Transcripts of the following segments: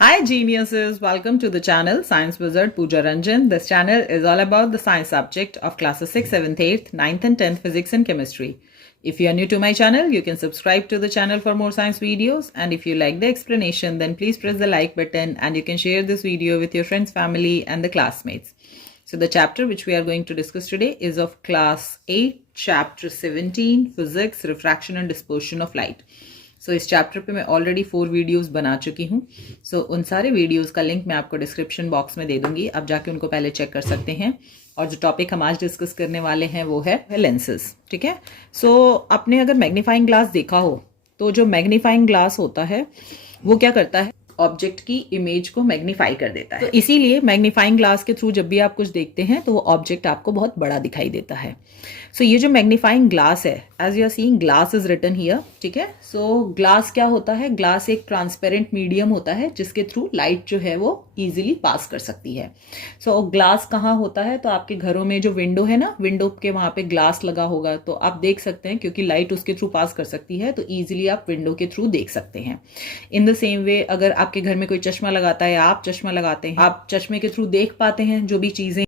Hi geniuses, welcome to the channel Science Wizard Pooja Ranjan. This channel is all about the science subject of classes 6th, 7th, 8th, 9th and 10th physics and chemistry. If you are new to my channel, you can subscribe to the channel for more science videos, and if you like the explanation then please press the like button and you can share this video with your friends, family and the classmates. So the chapter which we are going to discuss today is of class 8, chapter 17, physics, refraction and dispersion of light. सो इस chapter पे मैं already 4 videos बना चुकी हूँ. सो उन सारे videos का link मैं आपको डिस्क्रिप्शन बॉक्स में दे दूंगी. आप जाके उनको पहले चेक कर सकते हैं. और जो टॉपिक हम आज डिस्कस करने वाले हैं वो है लेंसेज. ठीक है. सो आपने अगर मैग्नीफाइंग ग्लास देखा हो तो जो मैग्नीफाइंग ग्लास होता है वो क्या करता है, ऑब्जेक्ट की इमेज को मैग्नीफाई कर देता है. तो इसीलिए मैग्नीफाइंग ग्लास के थ्रू जब भी आप कुछ देखते हैं तो वो ऑब्जेक्ट आपको बहुत बड़ा दिखाई देता है. सो ये जो मैग्नीफाइंग ग्लास है, as you are seeing glass is written here. ठीक है. सो ग्लास क्या होता है, ग्लास एक ट्रांसपेरेंट मीडियम होता है जिसके थ्रू लाइट जो है वो इजीली पास कर सकती है. सो ग्लास कहाँ होता है, तो आपके घरों में जो विंडो है ना, विंडो के वहां पे ग्लास लगा होगा तो आप देख सकते हैं, क्योंकि लाइट उसके थ्रू पास कर सकती है तो इजीली आप विंडो के थ्रू देख सकते हैं. इन द सेम वे अगर आपके घर में कोई चश्मा लगाता है या आप चश्मा लगाते हैं, आप चश्मे के थ्रू देख पाते हैं जो भी चीजें.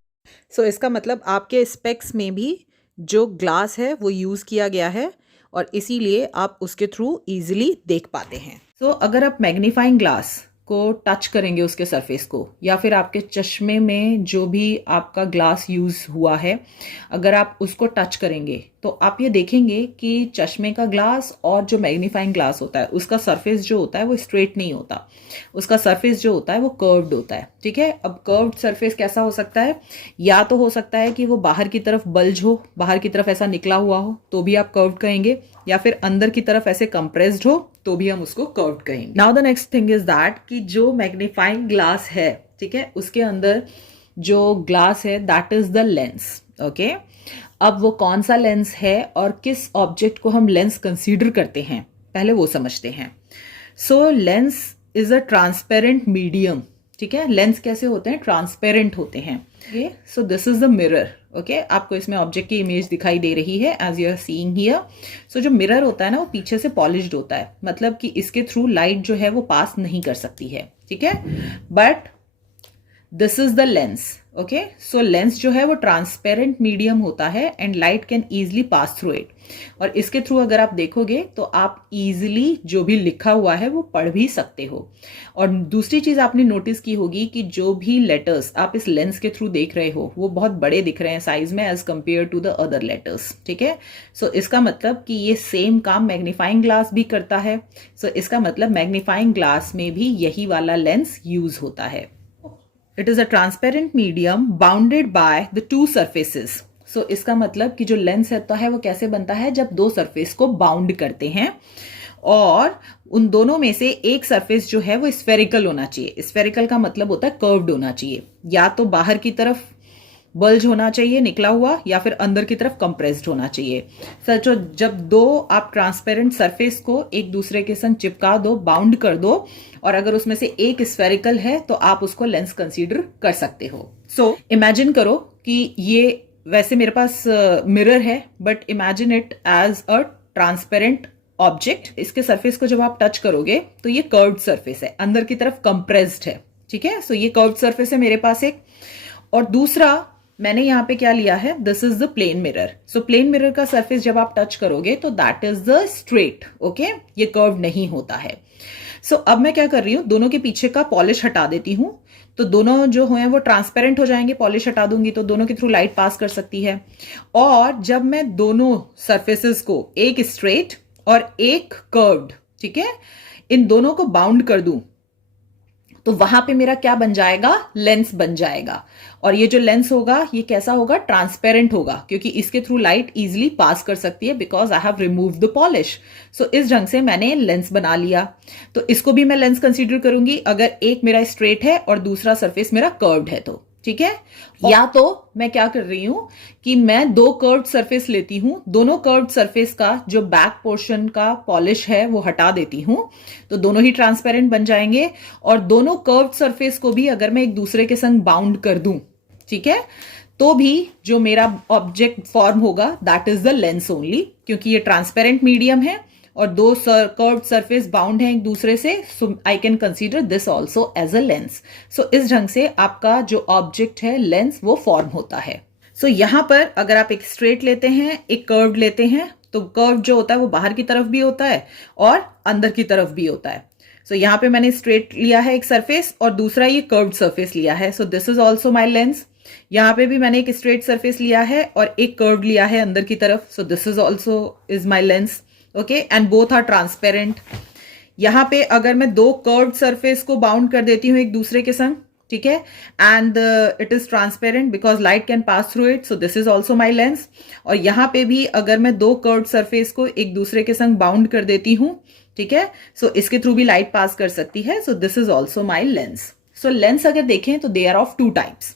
सो इसका मतलब आपके स्पेक्स में भी जो ग्लास है वो यूज किया गया है और इसीलिए आप उसके थ्रू इजीली देख पाते हैं. सो अगर आप मैग्नीफाइंग ग्लास को टच करेंगे उसके सरफेस को, या फिर आपके चश्मे में जो भी आपका ग्लास यूज हुआ है अगर आप उसको टच करेंगे तो आप ये देखेंगे कि चश्मे का ग्लास और जो मैग्नीफाइंग ग्लास होता है उसका सरफेस जो होता है वो स्ट्रेट नहीं होता. उसका सरफेस जो होता है वो कर्व्ड होता है. ठीक है. अब कर्व्ड सरफेस कैसा हो सकता है, या तो हो सकता है कि वो बाहर की तरफ बल्ज हो, बाहर की तरफ ऐसा निकला हुआ हो तो भी आप कर्व्ड कहेंगे, या फिर अंदर की तरफ ऐसे कंप्रेस्ड हो तो भी हम उसको कर्व्ड कहेंगे. Now the next thing is that कि जो मैग्नीफाइंग ग्लास है, ठीक है, उसके अंदर जो ग्लास है that is the lens. Okay. अब वो कौन सा लेंस है और किस ऑब्जेक्ट को हम लेंस कंसीडर करते हैं पहले वो समझते हैं. So lens is a transparent medium. ठीक है. लेंस कैसे होते हैं, ट्रांसपेरेंट होते हैं. Okay. So this is the mirror. Okay. आपको इसमें ऑब्जेक्ट की इमेज दिखाई दे रही है as you are seeing here. So जो मिरर होता है ना वो पीछे से पॉलिश्ड होता है, मतलब कि इसके थ्रू लाइट जो है वो पास नहीं कर सकती है. ठीक है. But this is the lens. Okay. So lens जो है वो ट्रांसपेरेंट मीडियम होता है and light can easily pass through it. और इसके थ्रू अगर आप देखोगे तो आप इजिली जो भी लिखा हुआ है वो पढ़ भी सकते हो. और दूसरी चीज आपने नोटिस की होगी कि जो भी लेटर्स आप इस लेंस के थ्रू देख रहे हो वो बहुत बड़े दिख रहे हैं साइज में as compare to the other letters. ठीक है. सो इसका मतलब कि ये सेम काम मैग्नीफाइंग ग्लास भी करता है. सो इसका मतलब मैग्नीफाइंग ग्लास में भी यही वाला लेंस यूज होता है. It is a transparent medium bounded by the two surfaces. So इसका मतलब कि जो लेंस होता है वो कैसे बनता है, जब दो सरफेस को बाउंड करते हैं और उन दोनों में से एक सरफेस जो है वो स्फेरिकल होना चाहिए. स्फेरिकल का मतलब होता है कर्व्ड होना चाहिए, या तो बाहर की तरफ बल्ज होना चाहिए निकला हुआ, या फिर अंदर की तरफ कंप्रेस्ड होना चाहिए. सच जब दो आप ट्रांसपेरेंट सरफेस को एक दूसरे के संग चिपका दो, बाउंड कर दो, और अगर उसमें से एक स्फेरिकल है तो आप उसको लेंस कंसीडर कर सकते हो. सो इमेजिन करो कि ये वैसे मेरे पास मिरर है, but imagine it as a transparent object. इसके सरफेस को जब आप टच करोगे तो ये कर्व्ड सरफेस है, अंदर की तरफ कंप्रेस्ड है. ठीक है. सो ये कर्व्ड सरफेस है मेरे पास एक. और दूसरा मैंने यहां पे क्या लिया है, this is the plane mirror. So plane mirror का सरफेस जब आप टच करोगे तो that is the straight. Okay. ये कर्व नहीं होता है. सो अब मैं क्या कर रही हूं, दोनों के पीछे का पॉलिश हटा देती हूं तो दोनों जो हैं वो ट्रांसपेरेंट हो जाएंगे. पॉलिश हटा दूंगी तो दोनों के थ्रू लाइट पास कर सकती है. और जब मैं दोनों सरफेसेस को, एक स्ट्रेट और एक कर्व्ड, ठीक है, इन दोनों को बाउंड कर दूं तो वहां पे मेरा क्या बन जाएगा, लेंस बन जाएगा. और ये जो लेंस होगा ये कैसा होगा, ट्रांसपेरेंट होगा, क्योंकि इसके थ्रू लाइट इजिली पास कर सकती है because I have remove the polish. So इस ढंग से मैंने लेंस बना लिया. तो इसको भी मैं लेंस कंसीडर करूंगी अगर एक मेरा स्ट्रेट है और दूसरा सरफेस मेरा कर्व्ड है तो. ठीक है. या तो मैं क्या कर रही हूं कि मैं दो कर्व्ड सरफेस लेती हूं, दोनों कर्व्ड सरफेस का जो बैक पोर्शन का पॉलिश है वो हटा देती हूं तो दोनों ही ट्रांसपेरेंट बन जाएंगे. और दोनों कर्व्ड सरफेस को भी अगर मैं एक दूसरे के संग बाउंड कर दूं, ठीक है, तो भी जो मेरा ऑब्जेक्ट फॉर्म होगा that is the lens only, क्योंकि ये ट्रांसपेरेंट मीडियम है और दो कर्व्ड सरफेस बाउंड हैं एक दूसरे से, so I can consider this also as a lens. So इस ढंग से आपका जो ऑब्जेक्ट है लेंस वो फॉर्म होता है। सो यहां पर अगर आप एक स्ट्रेट लेते हैं, एक कर्व लेते हैं, तो कर्व जो होता है वो बाहर की तरफ भी होता है और अंदर की तरफ भी होता है। सो यहाँ पे मैंने स्ट्रेट लिया है एक सरफेस और दूसरा ये कर्व्ड सरफेस लिया है, so this is also my lens. यहाँ पे भी मैंने एक स्ट्रेट सरफेस लिया है और एक कर्व लिया है अंदर की तरफ, so this is also is my lens. Okay, and both are transparent. यहाँ पे अगर मैं दो कर्व्ड सरफेस को बाउंड कर देती हूँ एक दूसरे के संग, ठीक है, and it is transparent because light can pass through it, so this is also my lens. और यहाँ पे भी अगर मैं दो कर्व्ड सरफेस को एक दूसरे के संग बाउंड कर देती हूँ, ठीक है, सो इसके थ्रू भी लाइट पास कर सकती है, so this is also my lens. So lens अगर देखें तो they are of two types.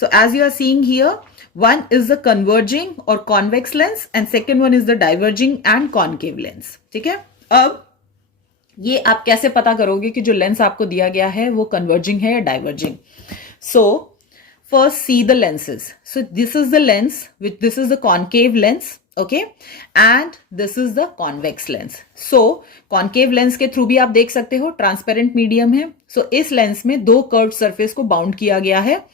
So as you are seeing here, one is the converging or convex lens and second one is the diverging and concave lens। ठीक है, अब ये आप कैसे पता करोगे कि जो लेंस आपको दिया गया है वो कन्वर्जिंग है या diverging? So first see the lenses. So this is the lens which this is the concave lens, okay, and this is the convex lens. So concave lens के थ्रू भी आप देख सकते हो ट्रांसपेरेंट मीडियम है, सो इस लेंस में दो कर्व्ड सरफेस को बाउंड किया गया है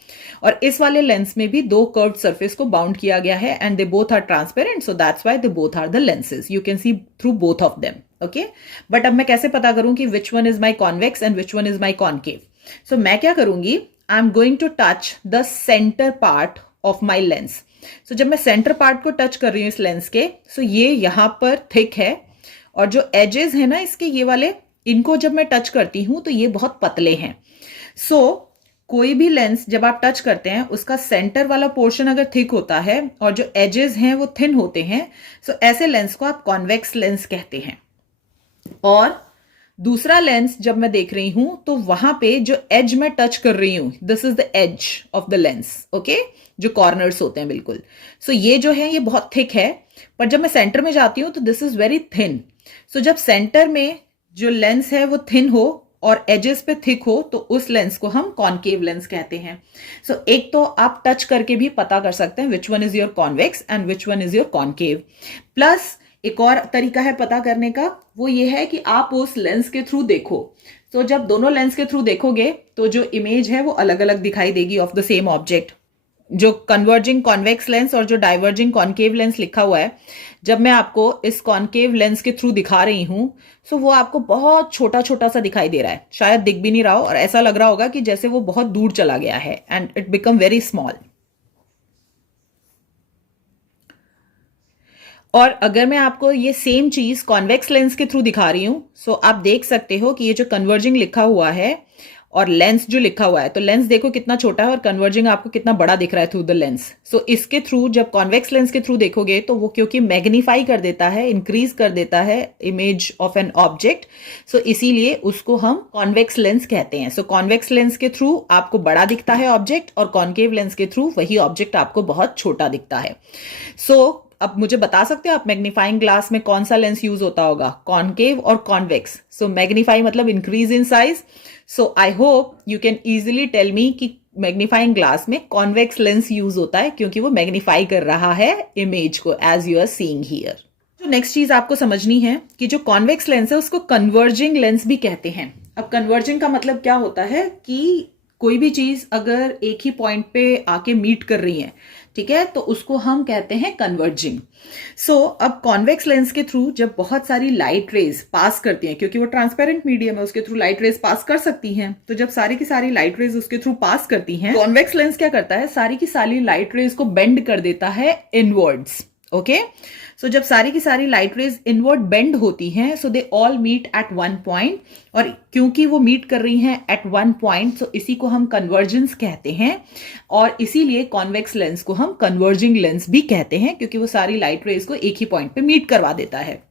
और इस वाले लेंस में भी दो कर्व्ड सरफेस को बाउंड किया गया है and they both are transparent, so that's why they both are the lenses. You can see through both of them, okay. But अब मैं कैसे पता करूं कि which one is my convex and which one is my concave? So मैं क्या करूंगी, I am going to touch the centre part of my lens. So जब मैं सेंटर पार्ट को टच कर रही हूं इस लेंस के, सो ये यहां पर थिक है और जो एजेस है ना इसके ये वाले, इनको जब मैं टच करती हूं तो ये बहुत पतले हैं। सो कोई भी लेंस जब आप टच करते हैं उसका सेंटर वाला पोर्शन अगर थिक होता है और जो एजेस हैं वो थिन होते हैं, सो ऐसे लेंस को आप कॉन्वेक्स लेंस कहते हैं। और दूसरा लेंस जब मैं देख रही हूं तो वहां पे जो एज मैं टच कर रही हूं, this is the edge of the lens, okay, जो कॉर्नर्स होते हैं बिल्कुल। सो ये जो है ये बहुत थिक है, पर जब मैं सेंटर में जाती हूं तो दिस इज वेरी थिन। सो जब सेंटर में जो लेंस है वो थिन हो और एजेस पे थिक हो तो उस लेंस को हम कॉन्केव लेंस कहते हैं। सो एक तो आप टच करके भी पता कर सकते हैं विच one is your convex and which one is your concave. Plus एक और तरीका है पता करने का, वो ये है कि आप उस लेंस के थ्रू देखो। तो जब दोनों लेंस के थ्रू देखोगे तो जो इमेज है वो अलग अलग दिखाई देगी ऑफ द सेम ऑब्जेक्ट। जो कन्वर्जिंग कॉन्वेक्स लेंस और जो डाइवर्जिंग कॉन्केव लेंस लिखा हुआ है, जब मैं आपको इस कॉन्केव लेंस के थ्रू दिखा रही हूं सो वो आपको बहुत छोटा छोटा सा दिखाई दे रहा है, शायद दिख भी नहीं रहा हो और ऐसा लग रहा होगा कि जैसे वो बहुत दूर चला गया है and it become very small. और अगर मैं आपको ये सेम चीज कॉन्वेक्स लेंस के थ्रू दिखा रही हूं, सो आप देख सकते हो कि ये जो कन्वर्जिंग लिखा हुआ है और लेंस जो लिखा हुआ है, तो लेंस देखो कितना छोटा है और कन्वर्जिंग आपको कितना बड़ा दिख रहा है थ्रू द लेंस। सो इसके थ्रू जब कॉन्वेक्स लेंस के थ्रू देखोगे तो वो क्योंकि मैग्नीफाई कर देता है, इंक्रीज कर देता है इमेज ऑफ एन ऑब्जेक्ट, सो इसीलिए उसको हम कॉन्वेक्स लेंस कहते हैं। सो कॉन्वेक्स लेंस के थ्रू आपको बड़ा दिखता है ऑब्जेक्ट और कॉन्केव लेंस के थ्रू वही ऑब्जेक्ट आपको बहुत छोटा दिखता है। सो अब मुझे बता सकते हो आप मैग्नीफाइंग ग्लास में कौन सा लेंस यूज होता होगा, कॉन्केव और कॉन्वेक्स? सो मैग्नीफाई मतलब increase in size. So I hope you can easily tell me कि मैग्नीफाइंग ग्लास में कॉन्वेक्स लेंस यूज होता है क्योंकि वो मैग्नीफाई कर रहा है इमेज को, as you are seeing here. जो नेक्स्ट चीज आपको समझनी है कि जो कॉन्वेक्स लेंस है उसको कन्वर्जिंग लेंस भी कहते हैं। अब कन्वर्जिंग का मतलब क्या होता है कि कोई भी चीज अगर एक ही पॉइंट पे आके मीट कर रही है, ठीक है, तो उसको हम कहते हैं कन्वर्जिंग। सो अब कॉन्वेक्स लेंस के थ्रू जब बहुत सारी लाइट रेज पास करती हैं, क्योंकि वो ट्रांसपेरेंट मीडियम है उसके थ्रू लाइट रेज पास कर सकती हैं, तो जब सारी की सारी लाइट रेज उसके थ्रू पास करती हैं, कॉन्वेक्स लेंस क्या करता है, सारी की सारी लाइट रेज को बेंड कर देता है इनवर्ड्स। ओके, सो जब सारी की सारी लाइट रेज इनवर्ड बेंड होती हैं, so they all meet at one point, और क्योंकि वो मीट कर रही हैं एट वन पॉइंट, सो इसी को हम कन्वर्जेंस कहते हैं। और इसीलिए कॉन्वेक्स लेंस को हम कन्वर्जिंग लेंस भी कहते हैं क्योंकि वो सारी लाइट रेज को एक ही पॉइंट पे मीट करवा देता है।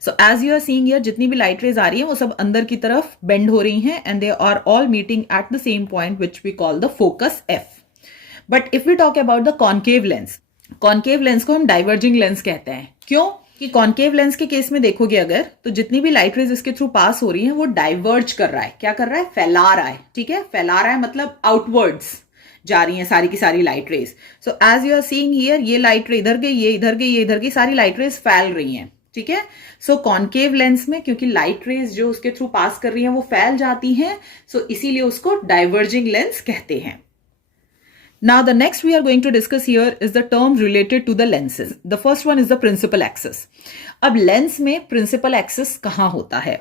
So as you are seeing here, जितनी भी लाइट रेज आ रही है वो सब अंदर की तरफ बेंड हो रही हैं and they are all meeting at the same point which we call the focus F. But if we talk about the concave lens, concave lens को हम डाइवर्जिंग लेंस कहते हैं। क्यों? कि कॉन्केव लेंस के केस में देखोगे अगर, तो जितनी भी लाइट रेज इसके थ्रू पास हो रही हैं वो डाइवर्ज कर रहा है। क्या कर रहा है? फैला रहा है। ठीक है, फैला रहा है मतलब आउटवर्ड्स जा रही हैं सारी की सारी light rays. So as you are seeing here, ये लाइट रे इधर गई, ये इधर गई, ये इधर गई, सारी लाइट रेज फैल रही हैं। ठीक है। सो कॉनकेव लेंस में क्योंकि लाइट रेज जो उसके थ्रू पास कर रही हैं वो फैल जाती हैं, सो इसीलिए उसको डाइवर्जिंग लेंस कहते हैं। Now, the next we are going to discuss here is the term related to the lenses. The first one is the principal axis. अब लेंस में principal axis कहाँ होता है?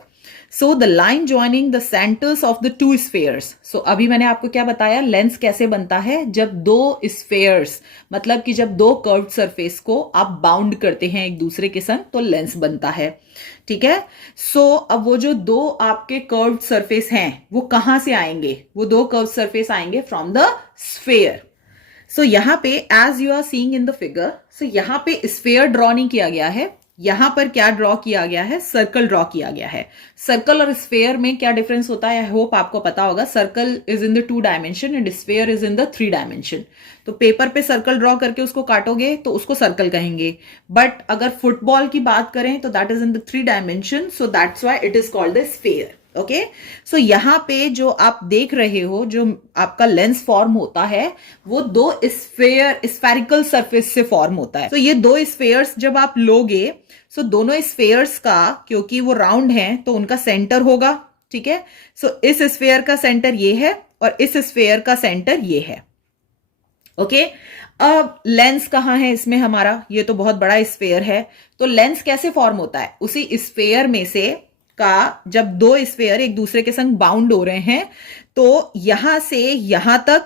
So, the line joining the centers of the two spheres. So, अभी मैंने आपको क्या बताया, लेंस कैसे बनता है? जब दो spheres, मतलब कि जब दो curved surface को आप बाउंड करते हैं एक दूसरे के संग, तो लेंस बनता है। ठीक है। सो अब वो जो दो आपके कर्व्ड सरफेस हैं वो कहां से आएंगे? वो दो कर्व्ड सरफेस आएंगे फ्रॉम द स्फेयर। सो यहां पे as you are seeing in the figure, so यहां पे स्फेयर ड्रॉ नहीं किया गया है, यहां पर क्या ड्रॉ किया गया है? सर्कल ड्रॉ किया गया है। सर्कल और स्फेयर में क्या डिफरेंस होता है? आई होप आपको पता होगा। Circle is in the 2 dimension and sphere is in the 3 dimension. तो पेपर पे सर्कल ड्रॉ करके उसको काटोगे तो उसको सर्कल कहेंगे, बट अगर फुटबॉल की बात करें तो that is in the 3 dimension, so that's why it is called the sphere. Okay. So यहां पे जो आप देख रहे हो, जो आपका लेंस फॉर्म होता है, वो दो स्फेरिकल सरफेस से फॉर्म होता है। तो ये दो स्फेयर्स जब आप लोगे, सो दोनों स्फेयर्स का, क्योंकि वो राउंड हैं, तो उनका सेंटर होगा। ठीक है। सो इस स्फेयर का सेंटर ये है और इस स्फेयर का सेंटर ये है। ओके। अब लेंस कहां है इसमें हमारा? ये तो बहुत बड़ा स्फेयर है। तो लेंस कैसे फॉर्म होता है? उसी स्फेयर में से का जब दो स्फेयर एक दूसरे के संग बाउंड हो रहे हैं, तो यहां से यहां तक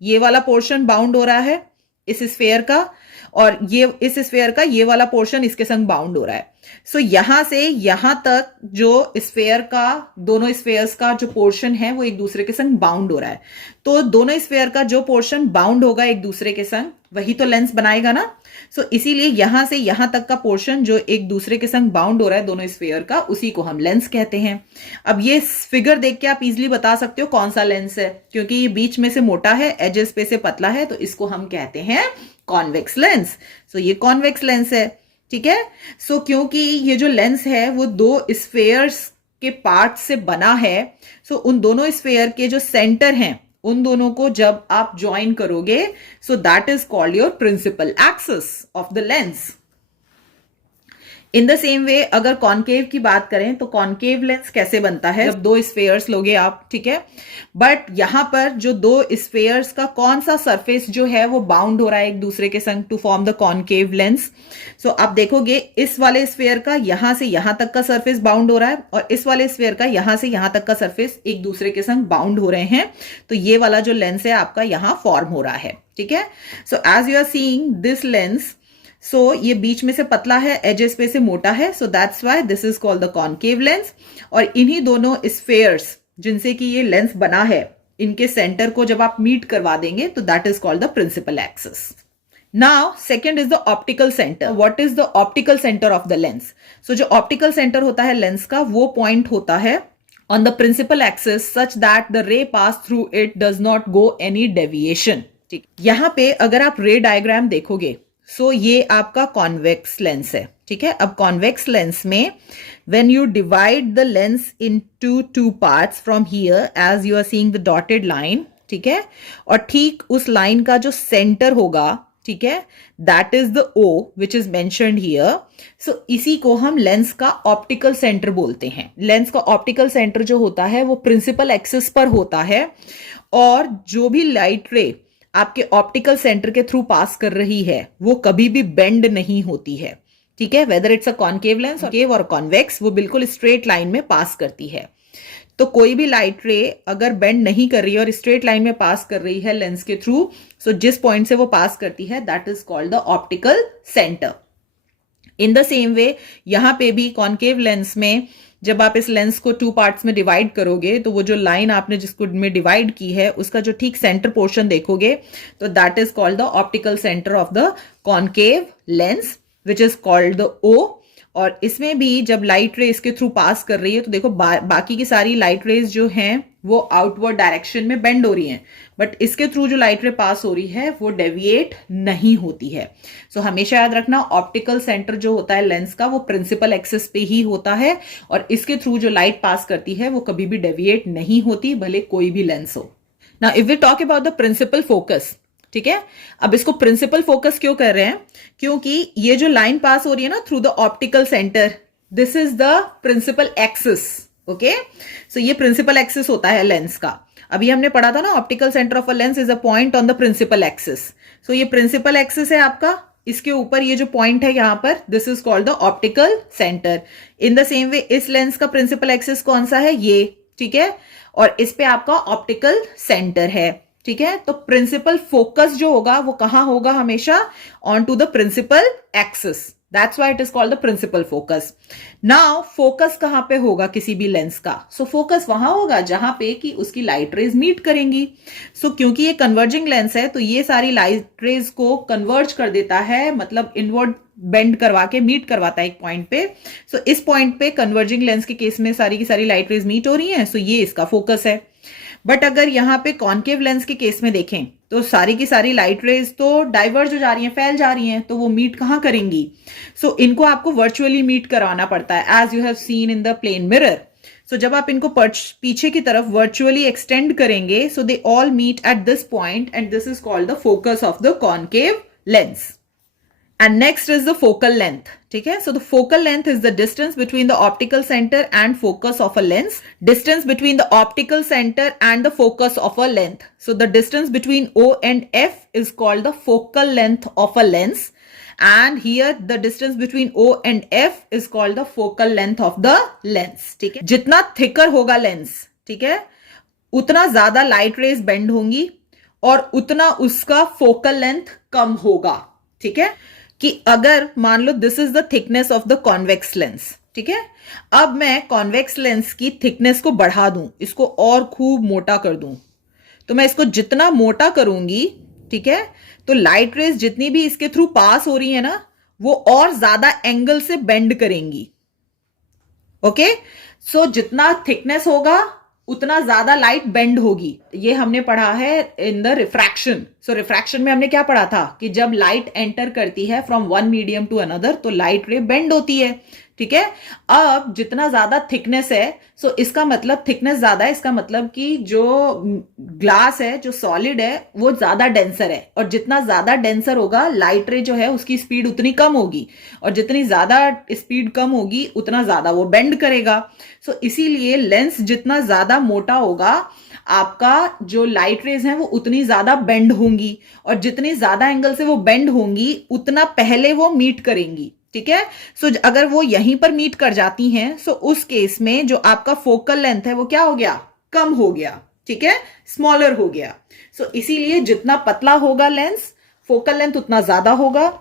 ये वाला पोर्शन बाउंड हो रहा है इस स्फेयर का, और ये इस स्फेयर का ये वाला पोर्शन इसके संग बाउंड हो रहा है। सो यहां से यहां तक जो स्फेयर का, दोनों स्फेयर्स का जो पोर्शन है वो एक दूसरे के संग बाउंड हो रहा है। तो दोनों स्फेयर का जो पोर्शन बाउंड होगा एक दूसरे के संग, वही तो लेंस बनाएगा ना। सो इसीलिए यहां से यहां तक का पोर्शन जो एक दूसरे के संग बाउंड हो रहा है दोनों स्फेयर का, उसी को हम लेंस कहते हैं। अब ये फिगर देख के आप इजीली बता सकते हो कौन सा लेंस है, क्योंकि ये बीच में से मोटा है, एजेस पे से पतला है, तो इसको हम कहते हैं कॉन्वेक्स लेंस। सो ये कॉन्वेक्स लेंस है। ठीक है। सो क्योंकि ये जो लेंस है वो दो स्फेयर्स के पार्ट से बना है, सो उन दोनों स्फेयर के जो सेंटर हैं उन दोनों को जब आप ज्वाइन करोगे, so that is called your principal axis of the lens. In the same way अगर कॉनकेव की बात करें तो कॉनकेव लेंस कैसे बनता है? जब दो स्फेयर्स लोगे आप, ठीक है, बट यहां पर जो दो स्फेयर्स का कौन सा सरफेस जो है वो बाउंड हो रहा है एक दूसरे के संग to form the concave lens. So आप देखोगे इस वाले स्फेयर का यहां से यहां तक का सरफेस बाउंड हो रहा है और इस वाले स्फेयर का यहां से यहां तक का सरफेस एक दूसरे के संग बाउंड हो रहे हैं। तो ये वाला जो लेंस है आपका यहां फॉर्म हो रहा है। ठीक है। So as you are seeing this lens, so ये बीच में से पतला है, एजेस पे से मोटा है, सो that's why this is called the concave lens. और इन्हीं दोनों स्फेयर्स जिनसे कि ये लेंस बना है, इनके सेंटर को जब आप मीट करवा देंगे तो that is called the principal axis. Now second is the optical centre. What is the optical centre of the lens? So जो ऑप्टिकल सेंटर होता है लेंस का, वो पॉइंट होता है on the principal axis such that the ray pass through it does not go any deviation। ठीक, यहां पे अगर आप रे डायग्राम देखोगे, सो ये आपका कॉन्वेक्स लेंस है। ठीक है। अब कॉन्वेक्स लेंस में when you divide the lens into two parts from here as you are seeing the dotted line, ठीक है, और ठीक उस लाइन का जो सेंटर होगा, ठीक है, that is the O which is mentioned here. So इसी को हम लेंस का ऑप्टिकल सेंटर बोलते हैं। लेंस का ऑप्टिकल सेंटर जो होता है वो प्रिंसिपल एक्सिस पर होता है, और जो भी लाइट रे आपके ऑप्टिकल सेंटर के थ्रू पास कर रही है वो कभी भी बेंड नहीं होती है। ठीक है। Whether it's a concave lens और कॉन्वेक्स, वो बिल्कुल स्ट्रेट लाइन में पास करती है। तो कोई भी लाइट रे अगर बेंड नहीं कर रही है और स्ट्रेट लाइन में पास कर रही है लेंस के थ्रू, सो जिस पॉइंट से वो पास करती है that is called the optical centre. In the same वे यहां पे भी कॉनकेव लेंस में जब आप इस लेंस को 2 पार्ट्स में डिवाइड करोगे, तो वो जो लाइन आपने जिसको में डिवाइड की है उसका जो ठीक सेंटर पोर्शन देखोगे, तो that is called the optical centre of the concave lens which is called the O। और इसमें भी जब लाइट रे इसके थ्रू पास कर रही है, तो देखो बाकी की सारी लाइट रेज जो हैं वो आउटवर्ड डायरेक्शन में बेंड हो रही हैं, बट इसके थ्रू जो लाइट रे पास हो रही है वो डेविएट नहीं होती है। सो हमेशा याद रखना, ऑप्टिकल सेंटर जो होता है लेंस का वो प्रिंसिपल एक्सिस पे ही होता है, और इसके थ्रू जो लाइट पास करती है वो कभी भी डेविएट नहीं होती, भले कोई भी लेंस हो। Now if we talk about the principal focus, ठीक है। अब इसको प्रिंसिपल फोकस क्यों कर रहे हैं, क्योंकि ये जो लाइन पास हो रही है ना through the optical centre, this is the principal axis. Okay, so ये प्रिंसिपल एक्सिस होता है लेंस का। अभी हमने पढ़ा था ना, optical centre of a lens is a point on the principal axis. So ये प्रिंसिपल एक्सिस है आपका, इसके ऊपर ये जो पॉइंट है यहां पर, this is called the optical centre. In the same वे इस लेंस का प्रिंसिपल एक्सिस कौन सा है, ये, ठीक है, और इस पे आपका ऑप्टिकल सेंटर है, ठीक है। तो प्रिंसिपल फोकस जो होगा वो कहां होगा, हमेशा on to the principal axis, that's why it is called the principal focus. Now focus कहां पे होगा किसी भी लेंस का, सो फोकस वहां होगा जहां पे कि उसकी लाइट रेज मीट करेंगी। सो क्योंकि ये कन्वर्जिंग लेंस है तो ये सारी लाइट रेज को कन्वर्ज कर देता है, मतलब इनवर्ड बेंड करवा के मीट करवाता है एक पॉइंट पे। सो इस पॉइंट पे कन्वर्जिंग लेंस के केस में सारी की सारी लाइट रेज मीट हो रही हैं, सो ये इसका फोकस है। बट अगर यहां पे कॉन्केव लेंस के केस में देखें तो सारी की सारी लाइट रेज तो डाइवर्ज हो जा रही हैं, फैल जा रही हैं, तो वो मीट कहां करेंगी, सो इनको आपको वर्चुअली मीट करवाना पड़ता है, as you have seen in the plane mirror. So जब आप इनको पीछे की तरफ वर्चुअली एक्सटेंड करेंगे, so they all meet at this point and this is called the focus of the concave lens. And next is the focal length. ठीक है, so the focal length is the distance between the optical center and focus of a lens. Distance between the optical center and the focus of a length. So the distance between O and F is called the focal length of a lens. And here the distance between O and F is called the focal length of the lens. ठीक है, जितना thicker होगा lens, ठीक है, उतना ज्यादा light rays bend होंगी और उतना उसका फोकल लेंथ कम होगा। ठीक है, कि अगर मान लो this is the thickness of the convex lens, ठीक है, अब मैं कॉन्वेक्स लेंस की थिकनेस को बढ़ा दूं, इसको और खूब मोटा कर दूं, तो मैं इसको जितना मोटा करूंगी, ठीक है, तो लाइट रेज जितनी भी इसके थ्रू पास हो रही है ना, वो और ज्यादा एंगल से बेंड करेंगी। ओके, सो जितना थिकनेस होगा उतना ज्यादा लाइट बेंड होगी। ये हमने पढ़ा है in the refraction. So refraction में हमने क्या पढ़ा था कि जब लाइट एंटर करती है from one medium to another तो लाइट रे बेंड होती है। ठीक है, अब जितना ज्यादा थिकनेस है, सो इसका मतलब थिकनेस ज्यादा है, इसका मतलब कि जो ग्लास है, जो सॉलिड है, वो ज्यादा डेंसर है, और जितना ज्यादा डेंसर होगा लाइट रे जो है उसकी स्पीड उतनी कम होगी, और जितनी ज्यादा स्पीड कम होगी उतना ज्यादा वो बेंड करेगा। सो इसीलिए लेंस जितना ज्यादा मोटा होगा, आपका जो लाइट रेज हैं वो उतनी ज्यादा बेंड होंगी, और जितनी ज्यादा एंगल से वो बेंड होंगी उतना पहले वो मीट करेंगी। ठीक है, सो अगर वो यहीं पर मीट कर जाती हैं, सो उस केस में जो आपका फोकल लेंथ है वो क्या हो गया, कम हो गया। ठीक है, स्मॉलर हो गया। सो इसीलिए जितना पतला होगा लेंस, फोकल लेंथ उतना ज्यादा होगा,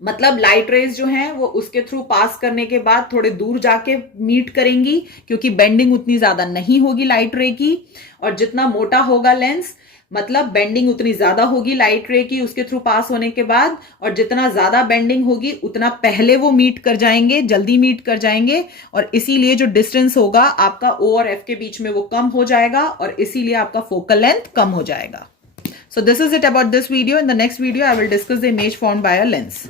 मतलब लाइट रेज जो हैं वो उसके थ्रू पास करने के बाद थोड़े दूर जाके मीट करेंगी, क्योंकि बेंडिंग उतनी ज्यादा नहीं होगी लाइट रे की। और जितना मोटा होगा लेंस, मतलब बेंडिंग उतनी ज्यादा होगी लाइट रे की उसके थ्रू पास होने के बाद, और जितना ज्यादा बेंडिंग होगी उतना पहले वो मीट कर जाएंगे, जल्दी मीट कर जाएंगे, और इसीलिए जो डिस्टेंस होगा आपका O और F के बीच में वो कम हो जाएगा, और इसीलिए आपका फोकल लेंथ कम हो जाएगा। So this is it about this video. In the next video, I will discuss the image formed by a lens.